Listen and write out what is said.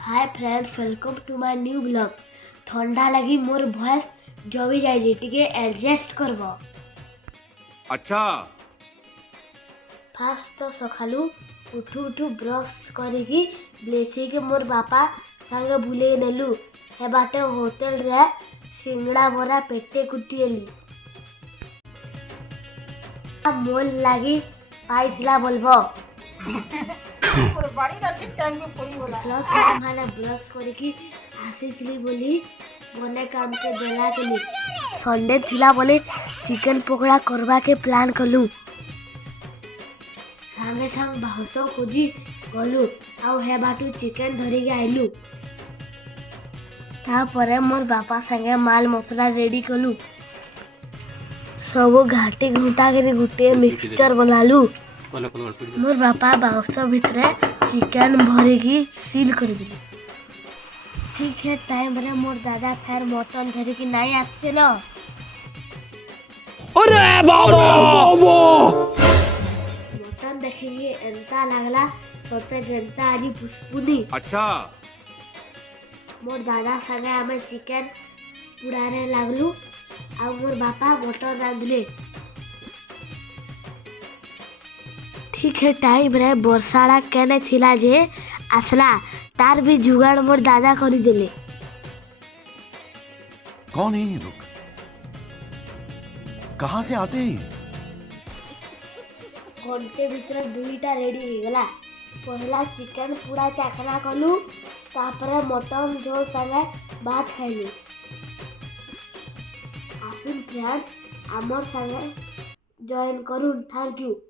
Hi friends, welcome to my new blog. ठंडा लगी मोर voice जमी जाए टिके एडजस्ट करब। अच्छा फास्ट तो सकालू उठू उठू ब्रश करिकी ब्लेसी के मोर बापा संगे बुले नेलु। हे बाटे होटल रे सिंगड़ा बरा पेटे कुटिएली मोल लागी पाइसला बोलबो। ब्रश करिकी आसीली बोली मने काम के देला कली। संडे थिला बोले चिकन पकोड़ा करवा के प्लान कलु। सागे संग बाउंस खोजी गलु आउ हे बाटू चिकन धरी के आइलु। तापरे मोर बापा संगे माल मसला रेडी कलु। सब घाटी घुटा के गुटे मिक्सचर बनालु। मोर बापा बाउंस भितरे चिकन भरी की सील कर दिले। ठीक है टाइम रे मोर दादा फेर मटन धरी की नहीं आसते न। अरे बाबा मटन देखिए एंता लागला सोचे जनता आज पुष्पुनी। अच्छा मोर दादा संगे आमे चिकन पुराने लागलु आ मोर बापा मटन रांधले। ठीक है टाइम रे बरसाड़ा केने थिला जे आसला तार भी जुगाड़ मोर दादा करी देले। कौन है ये लोग? कहाँ से आते हैं? घंटे भीतर दुईटा रेडी हो गला। पहला चिकन पूरा चाकना कलु तापरे मटन झोल संगे भात खाइलु। आसिन फ्रेंड्स आमर संगे जॉइन करूँ। Thank you.